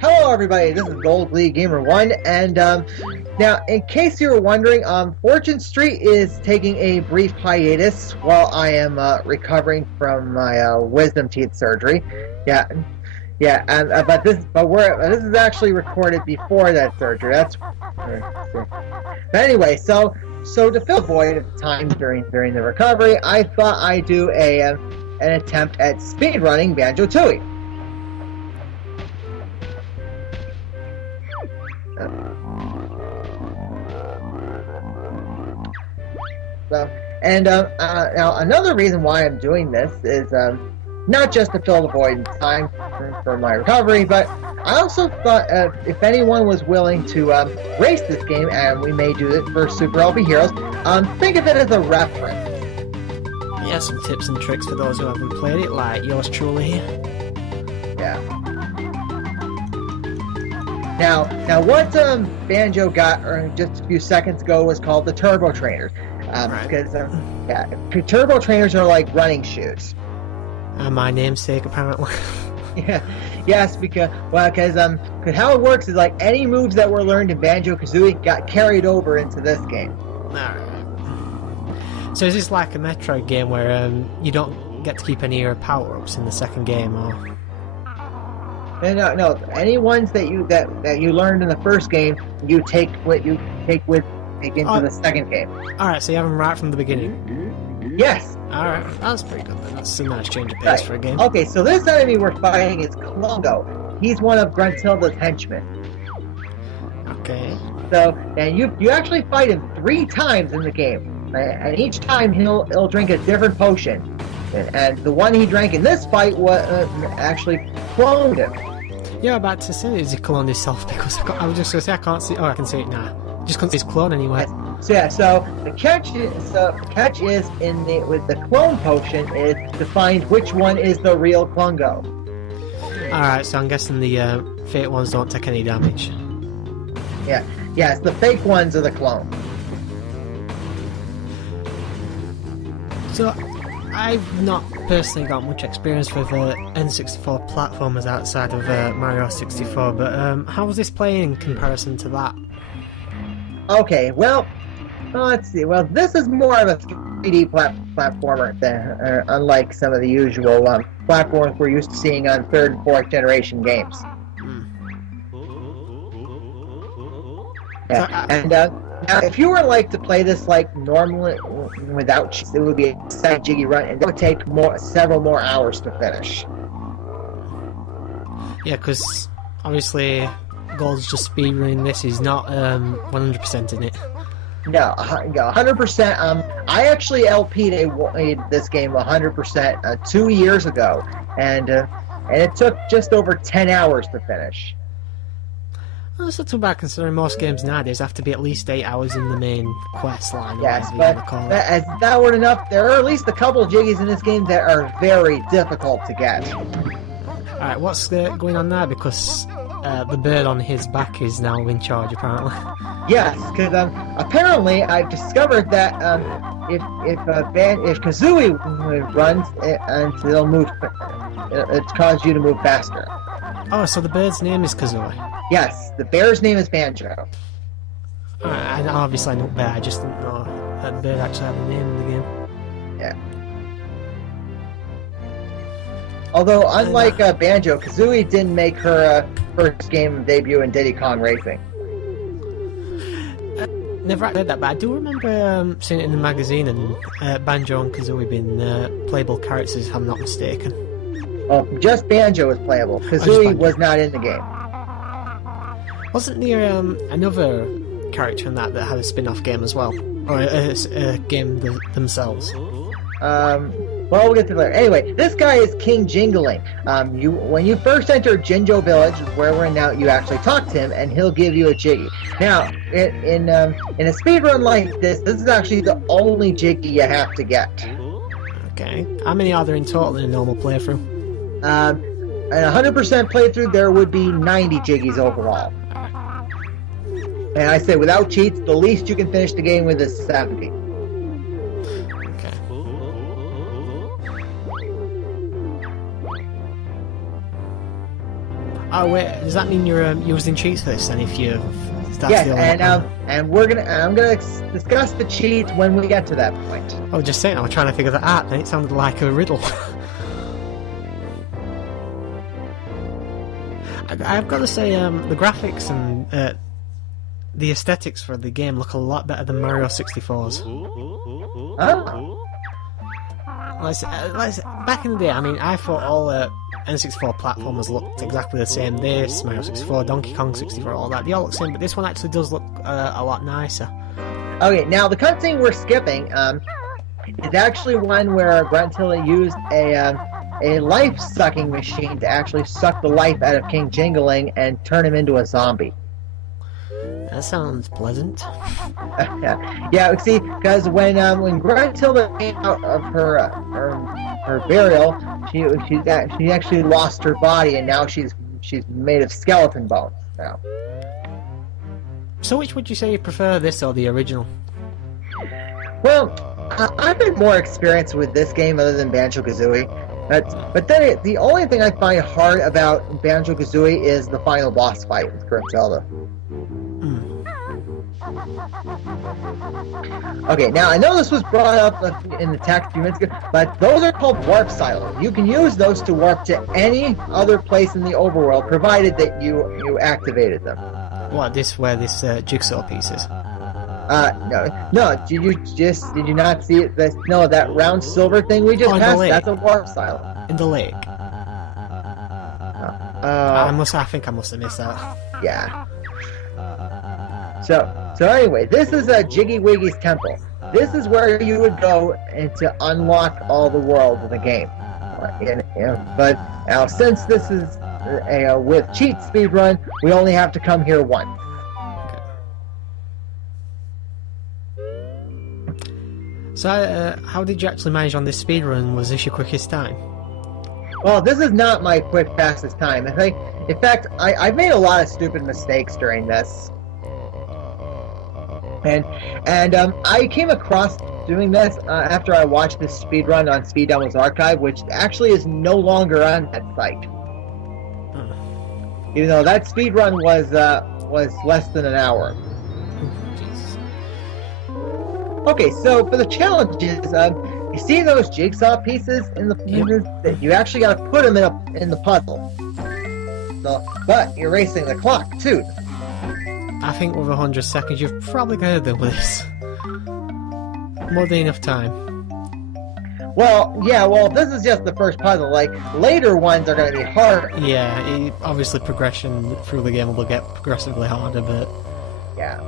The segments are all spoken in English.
Hello, everybody. This is Gold League Gamer One, and now, in case you were wondering, Fortune Street is taking a brief hiatus while I am recovering from my wisdom teeth surgery. Yeah, yeah, and this is actually recorded before that surgery. But anyway, so to fill the void of time during the recovery, I thought I'd do an attempt at speedrunning Banjo-Tooie. Now another reason why I'm doing this is not just to fill the void in time for my recovery, but I also thought if anyone was willing to race this game, and we may do it for Super LP Heroes, think of it as a reference. Yeah, some tips and tricks for those who haven't played it, like yours truly here. Yeah. Now what Banjo got just a few seconds ago was called the Turbo Trainers. Because turbo trainers are like running shoes. My namesake, apparently. Yes, because how it works is like any moves that were learned in Banjo-Kazooie got carried over into this game. Alright. So is this like a Metroid game where you don't get to keep any of your power-ups in the second game, or? No. Any ones that you learned in the first game, you take into the second game. Alright, so you have them right from the beginning? Yes. Alright, that's pretty good then. That's a nice change of pace for a game. Okay, so this enemy we're fighting is Klungo. He's one of Gruntilda's henchmen. Okay. So, and you actually fight him 3 times in the game. And each time he'll drink a different potion. And the one he drank in this fight was actually cloned him. Yeah, about to say, is he cloned himself? Because I was just going to say, I can't see. Oh, I can see it now. Just couldn't see his clone anyway. So the catch is with the clone potion is to find which one is the real Klungo. Alright, so I'm guessing the fake ones don't take any damage. Yes, the fake ones are the clone. So, I've not personally got much experience with N64 platformers outside of Mario 64, but how was this playing in comparison to that? Okay, well, let's see. Well, this is more of a 3D platformer, unlike some of the usual platforms we're used to seeing on 3rd and 4th generation games. Yeah, and now, if you were to play this like normally without cheats, it would be a sad jiggy run, and it would take several more hours to finish. Yeah, because obviously Gold's just speedrunning this. He's not 100% in it. No, 100%. I actually LP'd this game 100% 2 years ago, and it took just over 10 hours to finish. Well, that's not too bad considering most games nowadays have to be at least 8 hours in the main quest line. Yes, but as that weren't enough, there are at least a couple of jiggies in this game that are very difficult to get. Alright, what's going on now? Because the bird on his back is now in charge, apparently. Yes, because apparently I've discovered that if Kazooie runs, it'll move. It causes you to move faster. Oh, so the bird's name is Kazooie? Yes, the bear's name is Banjo. And obviously I know bear, I just didn't know that bird actually had a name in the game. Yeah. Although, unlike Banjo, Kazooie didn't make her first game debut in Diddy Kong Racing. Never heard that, but I do remember seeing it in the magazine, and Banjo and Kazooie being playable characters, if I'm not mistaken. Oh, just Banjo was playable. Kazooie was not in the game. Wasn't there another character in that had a spin-off game as well? Or a game themselves? Well, we'll get to that. Anyway, this guy is King Jingling. When you first enter Jinjo Village, where we're in now, you actually talk to him, and he'll give you a jiggy. Now, in a speedrun like this is actually the only jiggy you have to get. Okay. How many are there in total in a normal playthrough? In a 100% playthrough, there would be 90 jiggies overall. And I say, without cheats, the least you can finish the game with is 70. Okay. Oh wait, does that mean you're using cheats for this then? If you, that's Yes, the only and I'm gonna discuss the cheats when we get to that point. I was just saying, I was trying to figure that out, and it sounded like a riddle. I've got to say, the graphics and the aesthetics for the game look a lot better than Mario 64's. Oh. Back in the day, I mean, I thought all N64 platformers looked exactly the same. This, Mario 64, Donkey Kong 64, all that, they all look the same, but this one actually does look a lot nicer. Okay, now the cutscene we're skipping is actually one where Gruntilda used a life-sucking machine to actually suck the life out of King Jingling and turn him into a zombie. That sounds pleasant. Yeah, see, because when Gruntilda came out of her burial, she actually lost her body, and now she's made of skeleton bones now. So which would you say you prefer, this or the original? Well, I've had more experience with this game other than Banjo-Kazooie. But then the only thing I find hard about Banjo-Kazooie is the final boss fight with Gruntilda. Okay, now I know this was brought up in the text a few minutes ago, but those are called warp silos. You can use those to warp to any other place in the overworld, provided that you activated them. What, where this jigsaw piece is? No. Did you not see it? That round silver thing we just passed. That's a warp silo. In the lake. I think I must have missed that. Yeah. So anyway, this is Jiggy Wiggy's temple. This is where you would go to unlock all the world of the game. But now, since this is with cheat speedrun, we only have to come here once. So, how did you actually manage on this speedrun? Was this your quickest time? Well, this is not my quick fastest time. In fact, I've made a lot of stupid mistakes during this. And I came across doing this after I watched this speedrun on Speed Demo's Archive, which actually is no longer on that site. Even though that speedrun was less than an hour. Okay, so for the challenges, you see those jigsaw pieces in the pieces that you actually got to put them in the puzzle. So, but you're racing the clock too. I think with 100 seconds, you've probably got to do this. More than enough time. Well, yeah. Well, this is just the first puzzle. Like later ones are going to be harder. Yeah, obviously progression through the game will get progressively harder, but yeah.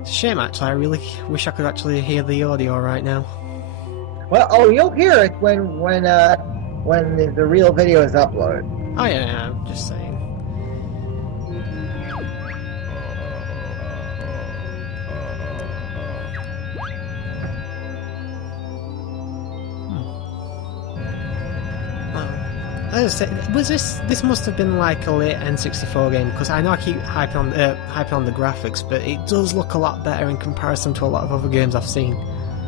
It's a shame, actually. I really wish I could actually hear the audio right now. Well, you'll hear it when the real video is uploaded. Oh yeah, I'm just saying. Was this must have been like a late N64 game, because I know I keep hyping on the graphics, but it does look a lot better in comparison to a lot of other games I've seen.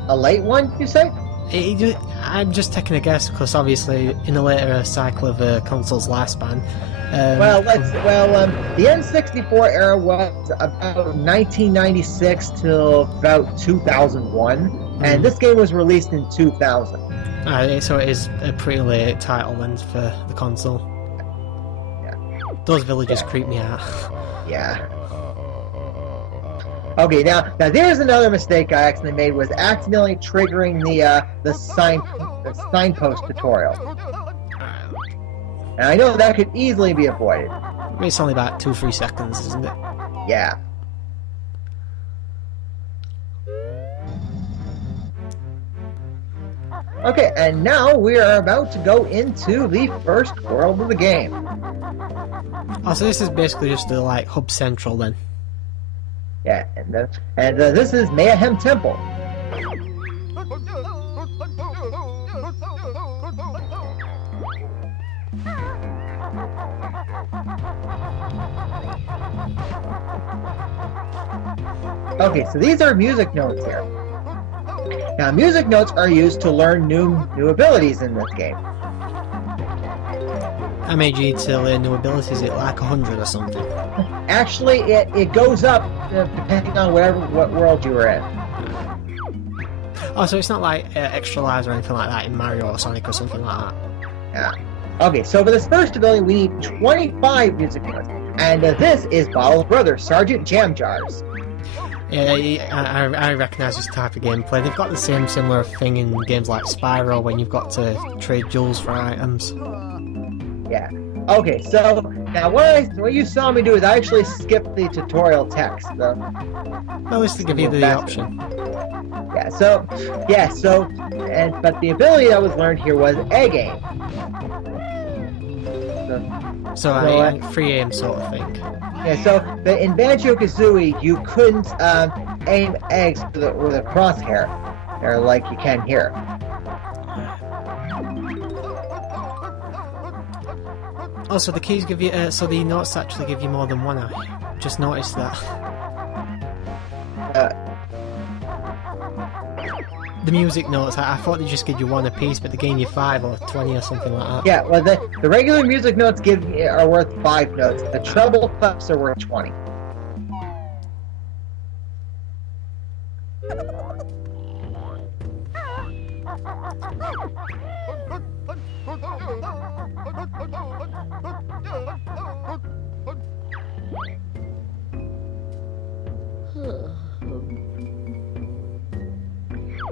A late one, you say? I'm just taking a guess, because obviously in a later cycle of a console's lifespan. The N64 era was about 1996 till about 2001, and this game was released in 2000. So it is a pretty late title then for the console. Yeah. Those villagers creep me out. Yeah. Okay, now there's another mistake I accidentally made, was accidentally triggering the signpost tutorial. And I know that could easily be avoided. It's only about 2-3 seconds, isn't it? Yeah. Okay, and now we are about to go into the first world of the game. Oh, so this is basically just the hub central then. Yeah, and this is Mayhem Temple. Okay, so these are music notes here. Now, music notes are used to learn new abilities in this game. How many do you need to learn new abilities? Is it like 100 or something? Actually, it goes up depending on what world you are in. Oh, so it's not like extra lives or anything like that in Mario or Sonic or something like that? Yeah. Okay, so for this first ability, we need 25 music notes. And this is Bottle's brother, Sergeant Jam Jars. Yeah, I recognise this type of gameplay. They've got the same similar thing in games like Spyro when you've got to trade jewels for items. Yeah. Okay, so now what you saw me do is I actually skipped the tutorial text. So, Well, at least to give you the option. But the ability that was learned here was egg aim. So a free aim sort of thing. Yeah, so in Banjo-Kazooie, you couldn't aim eggs with a crosshair, or like you can here. Also, the keys give you, so the notes actually give you more than one. I just noticed that. The music notes, I thought they just give you one apiece, but they gave you 5 or 20 or something like that. Yeah, well, the regular music notes are worth 5 notes. The treble clefs are worth 20.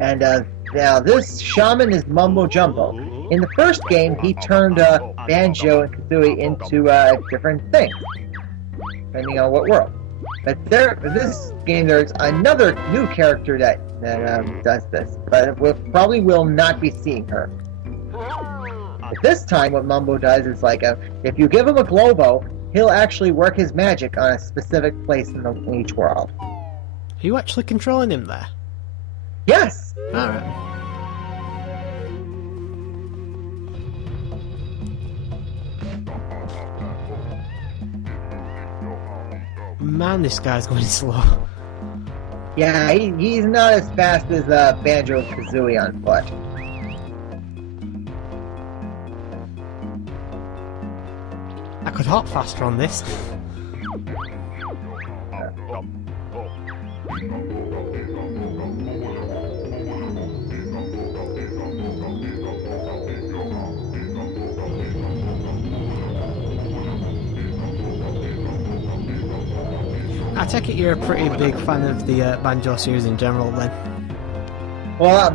And now this shaman is Mumbo Jumbo. In the first game, he turned Banjo and Kazooie into different things, depending on what world. But in this game, there's another new character that does this, but we probably will not be seeing her. But this time, what Mumbo does is like, if you give him a Globo, he'll actually work his magic on a specific place in each world. Are you actually controlling him there? Yes! Alright. Man, this guy's going slow. Yeah, he's not as fast as Banjo-Kazooie on foot. I could hop faster on this. I take it you're a pretty big fan of the Banjo series in general, then. Well,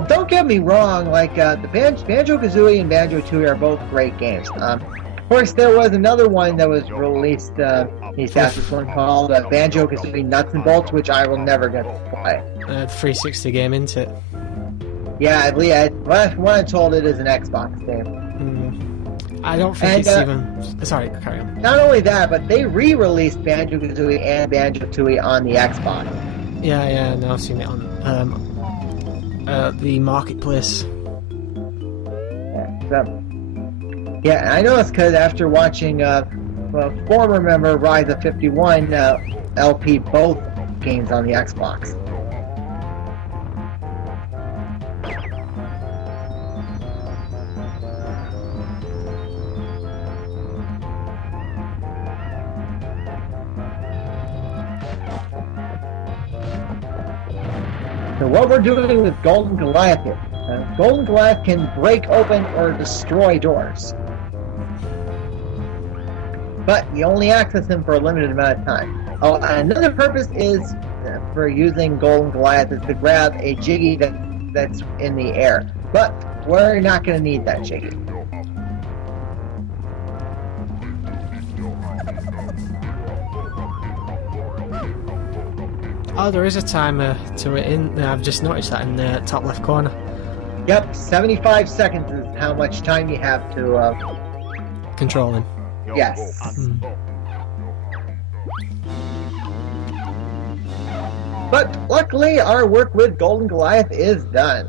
don't get me wrong. Like the Banjo-Kazooie and Banjo-Tooie are both great games. Of course, there was another one that was released. This one called Banjo-Kazooie Nuts and Bolts, which I will never get to play. The 360 game, isn't it? Yeah, I believe. What I'm told, it is an Xbox game. I don't think it's even... Sorry, carry on. Not only that, but they re-released Banjo-Kazooie and Banjo-Tooie on the Xbox. Yeah, no, I've seen it on the marketplace. Yeah, I know it's because after watching former member Rise of 51 LP both games on the Xbox. So what we're doing with Golden Goliath is, Golden Goliath can break open or destroy doors. But you only access him for a limited amount of time. Oh, another purpose is for using Golden Goliath is to grab a Jiggy that's in the air. But we're not going to need that Jiggy. Oh, there is a timer to it in. I've just noticed that in the top left corner. Yep, 75 seconds is how much time you have to control him. Yes. But luckily, our work with Golden Goliath is done.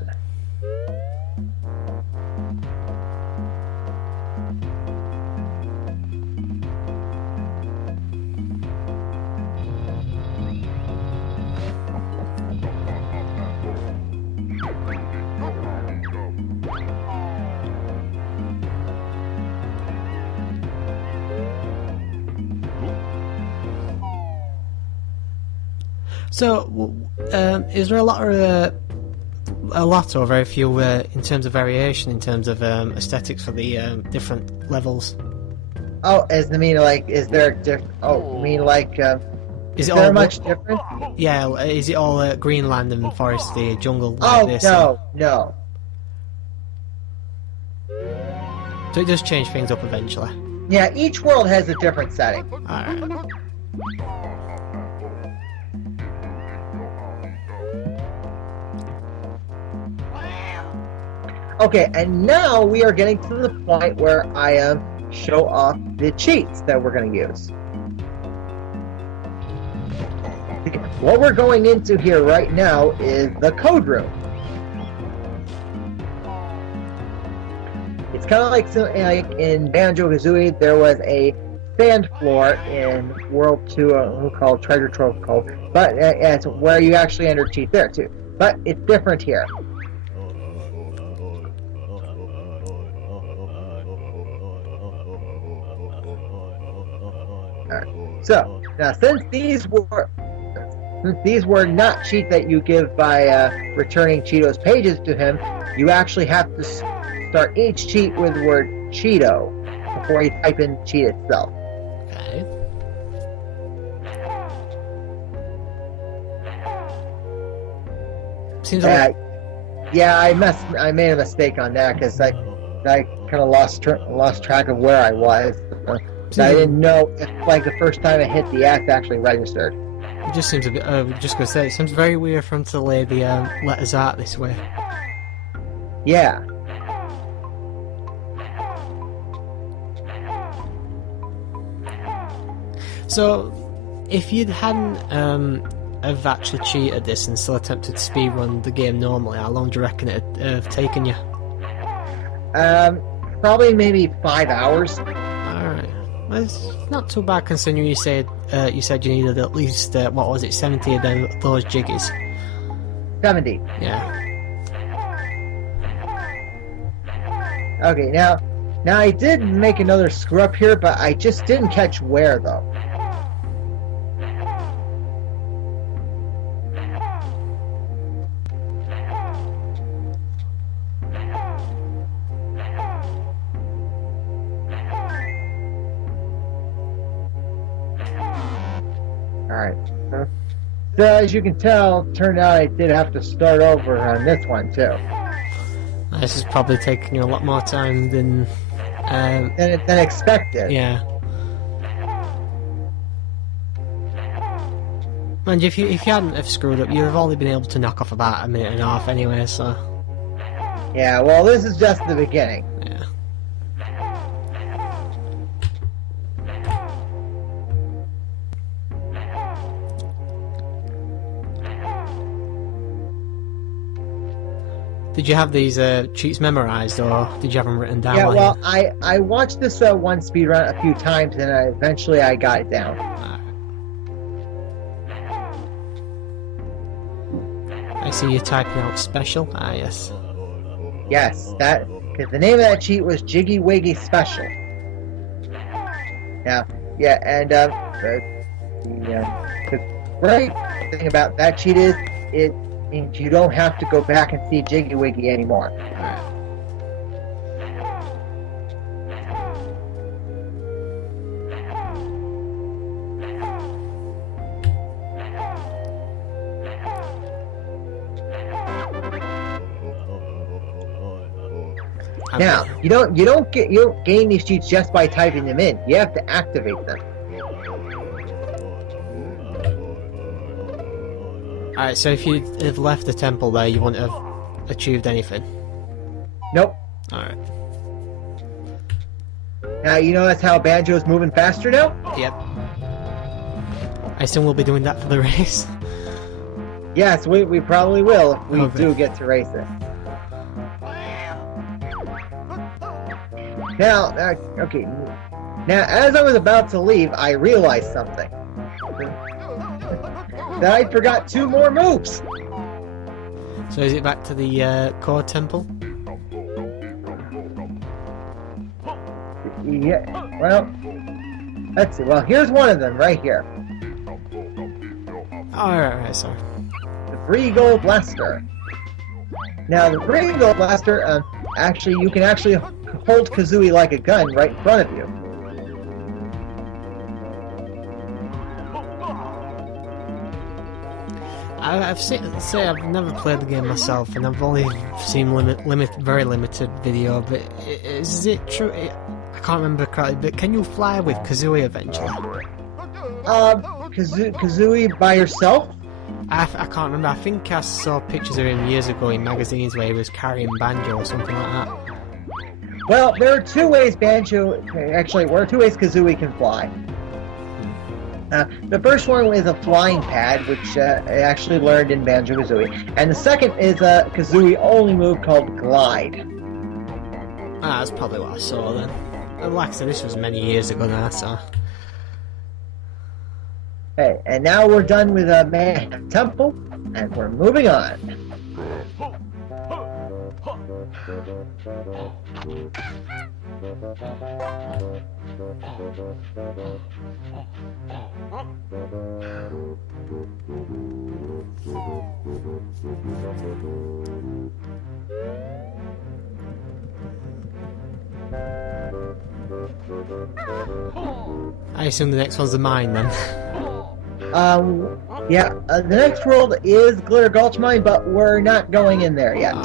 So, is there a lot or very few in terms of variation, in terms of aesthetics for the different levels? Oh, as I mean, like, is there different? Oh, I mean, like, Is it there all much different? Yeah, is it all Greenland and foresty jungle like Oh, this? no, no. So it does change things up eventually. Yeah, each world has a different setting. Alright. Okay, and now we are getting to the point where I show off the cheats that we're going to use. What we're going into here right now is the code room. It's kind of like in Banjo-Kazooie, there was a sand floor in World 2 called Treasure Trove Cove, but it's where you actually enter cheat there too. But it's different here. Alright, so now since these were not cheats that you give by returning Cheeto's pages to him, you actually have to start each cheat with the word Cheeto before you type in cheat itself. Okay. Seems like... Yeah, I made a mistake on that because I kind of lost track of where I was. I didn't know if, like, the first time I hit the X actually registered. It just seems a bit. Just gonna say, it seems very weird for him to lay the letters out this way. Yeah. So, if you hadn't have actually cheated this and still attempted to speedrun the game normally, how long do you reckon it'd have taken you? Probably maybe 5 hours. Alright. Well, it's not too bad considering you said you needed at least, what was it, 70 of those jiggies? 70. Yeah. Okay, now I did make another screw up here, but I just didn't catch where, though. Alright, so as you can tell, turned out I did have to start over on this one too. This is probably taking you a lot more time than expected. Yeah. And if you hadn't have screwed up, you'd have only been able to knock off about a minute and a half anyway, so... Yeah, well, this is just the beginning. Yeah. Did you have these cheats memorized, or did you have them written down? Yeah, well, I watched this one speedrun a few times, and eventually I got it down. I see you typing out special. Ah, yes. Yes, because the name of that cheat was Jiggy Wiggy Special. Yeah, and the great thing about that cheat is it means you don't have to go back and see Jiggy Wiggy anymore. Now, you don't gain these cheats just by typing them in. You have to activate them. Alright, so if you'd have left the temple there, you wouldn't have achieved anything? Nope. Alright. Now, you notice how Banjo's moving faster now? Yep. I assume we'll be doing that for the race? Yes, we probably will if we do get to race it. Now, okay. Now, as I was about to leave, I realized something. That I forgot 2 more moves! So is it back to the core temple? Yeah, well, let's see. Well, here's one of them right here. Alright, sorry. The Free-Go Blaster. Now, the Banjo Blaster, actually, you can actually hold Kazooie like a gun right in front of you. I've never played the game myself, and I've only seen very limited video. But is it true? I can't remember correctly. But can you fly with Kazooie eventually? Kazooie by yourself? I can't remember. I think I saw pictures of him years ago in magazines where he was carrying Banjo or something like that. Well, there are two ways Kazooie can fly. The first one is a flying pad, which I actually learned in Banjo-Kazooie. And the second is a Kazooie-only move called Glide. That's probably what I saw then. Like I said, this was many years ago now, so... Okay, and now we're done with Man Temple, and we're moving on. I assume the next one's the mine then. The next world is Glitter Gulch Mine, but we're not going in there yet.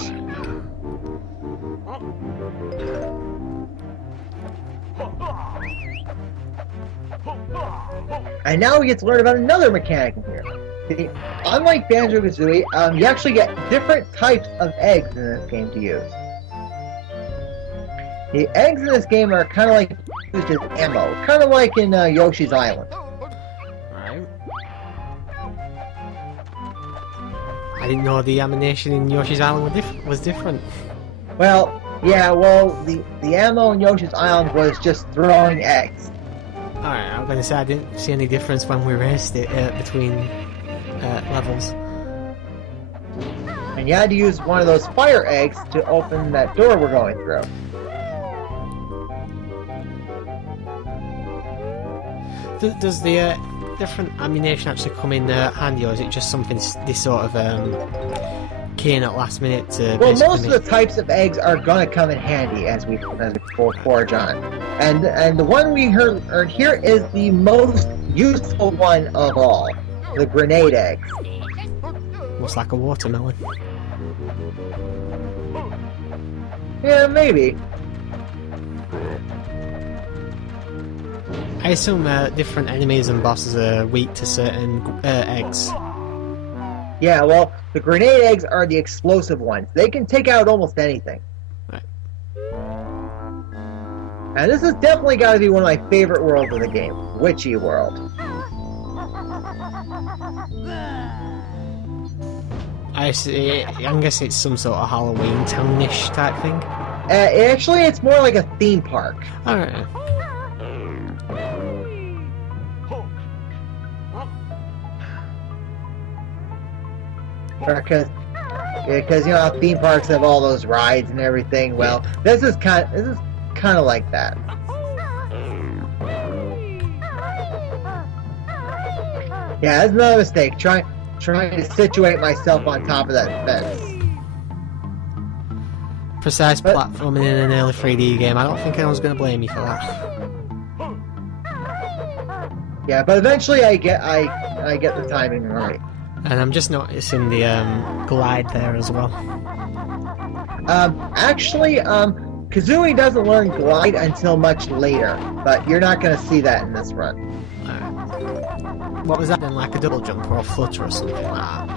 And now we get to learn about another mechanic in here. See, unlike Banjo-Kazooie, you actually get different types of eggs in this game to use. The eggs in this game are kind of like used as ammo, kind of like in Yoshi's Island. I didn't know the ammunition in Yoshi's Island was different. Well, yeah, the ammo in Yoshi's Island was just throwing eggs. Alright, I'm gonna say I didn't see any difference when we raced it between levels. And you had to use one of those fire eggs to open that door we're going through. Does the different ammunition actually come in handy, or is it just something this sort of key in at last minute to... Well, most of the types of eggs are gonna come in handy as we forge on, and the one we earned here is the most useful one of all, the grenade eggs. Looks like a watermelon. Yeah, maybe. I assume different enemies and bosses are weak to certain eggs. Yeah, well, the grenade eggs are the explosive ones. They can take out almost anything. Right. And this has definitely got to be one of my favorite worlds of the game, Witchy World. I see. I guess it's some sort of Halloween town-ish type thing. Actually, it's more like a theme park. Alright. Because you know how theme parks have all those rides and everything. Well, this is kind of like that. Yeah, that's another mistake. Trying to situate myself on top of that fence. Precise platforming in an early 3D game. I don't think anyone's going to blame you for that. Yeah, but eventually I get the timing right. And I'm just noticing the glide there as well. Actually, Kazooie doesn't learn glide until much later, but you're not going to see that in this run. Alright. What was that then, like a double jump or a flutter or something like that?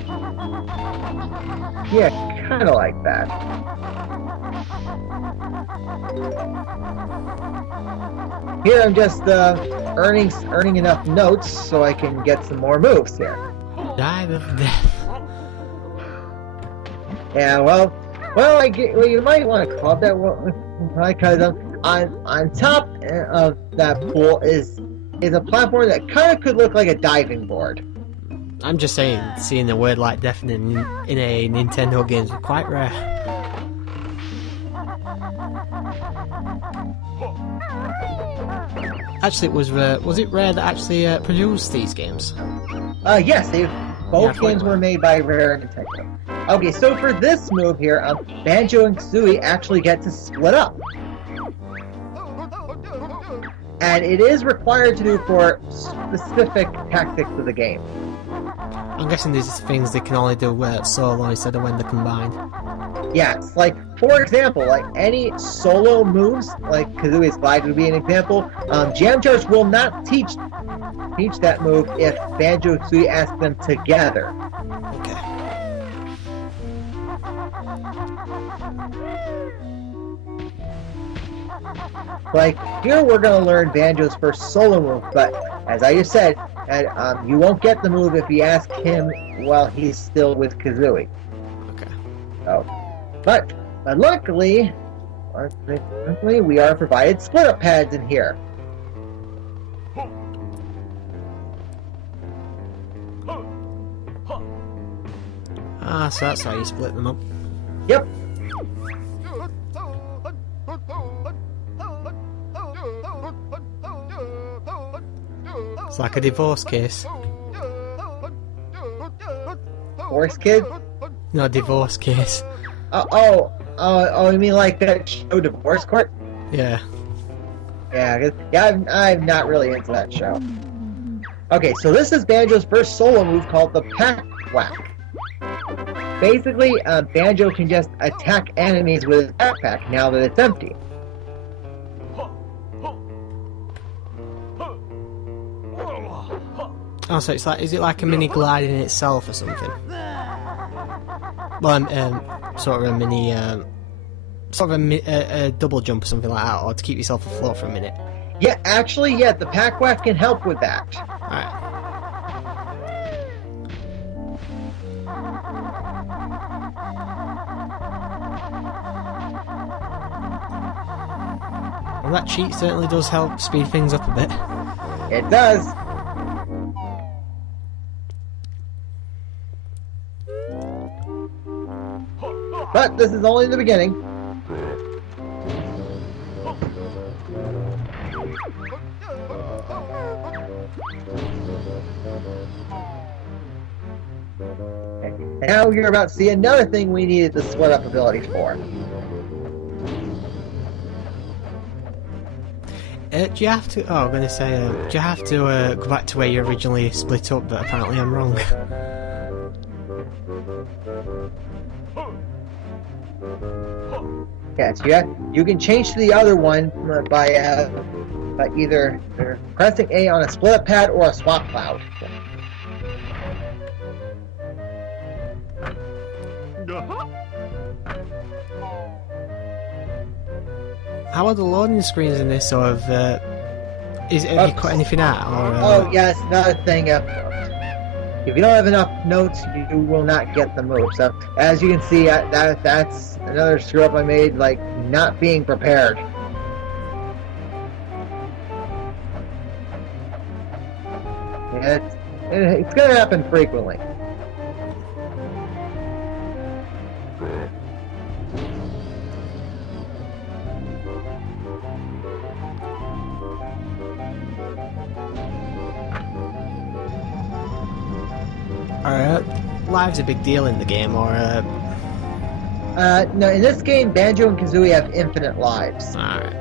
Yeah, kind of like that. Here I'm just earning enough notes so I can get some more moves here. Dive of death. Yeah, well, you might want to call it that one, because on top of that pool is a platform that kind of could look like a diving board. I'm just saying, seeing a word like death in a Nintendo game is quite rare. Actually, was it Rare that actually produced these games? Yes, Both games were made by Rare and Nintendo. Okay, so for this move here, Banjo and Kazooie actually get to split up. And it is required to do for specific tactics of the game. I'm guessing these are things they can only do solo instead of when they're combined. Yes, like, for example, like any solo moves, like Kazooie's Glide would be an example, Jam Jars will not teach that move if Banjo and Kazooie ask them together. Okay. Like, here we're going to learn Banjo's first solo move, but as I just said, you won't get the move if you ask him while he's still with Kazooie. Okay. Oh. But luckily, we are provided split-up pads in here. Ah, so that's how you split them up. Yep. It's like a divorce case. Horse Kid? No, divorce case. Oh, you mean like that show Divorce Court? Yeah. Yeah, I'm not really into that show. Okay, so this is Banjo's first solo move called the Pack Whack. Basically, Banjo can just attack enemies with his backpack now that it's empty. Oh, so it's like, is it like a mini glide in itself or something? Well, sort of a mini, a double jump or something like that, or to keep yourself afloat for a minute. Yeah, actually, yeah, the Pack Whack can help with that. Alright. Well, that cheat certainly does help speed things up a bit. It does. But this is only the beginning. And now you're about to see another thing we needed the split up ability for. Do you have to... Oh, I'm going to say, do you have to go back to where you originally split up, but apparently I'm wrong. Yes, you can change to the other one by either pressing A on a split up pad or a swap cloud. How are the loading screens in this, or have you cut anything out? Or, Oh, yes, another thing. If you don't have enough notes, you will not get the move. So, as you can see, that's another screw up I made, like not being prepared. Yeah, it's going to happen frequently. Are lives a big deal in the game, or no, in this game, Banjo and Kazooie have infinite lives. Alright.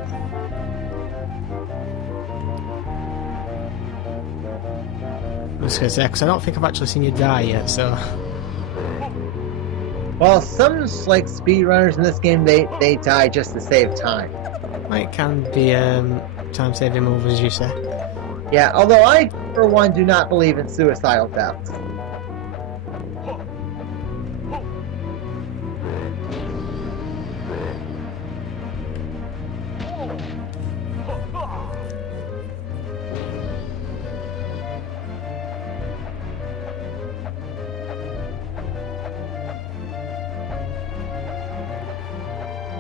I was gonna say, because I don't think I've actually seen you die yet, so... Well, some, like, speedrunners in this game, they die just to save time. It can be time-saving move, as you say. Yeah, although I, for one, do not believe in suicidal deaths.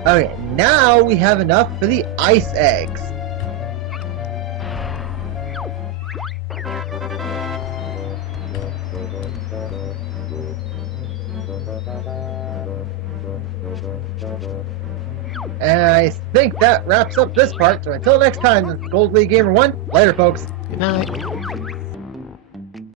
Okay, now we have enough for the ice eggs. And I think that wraps up this part, so until next time, this is Gold League Gamer 1. Later, folks. Good night.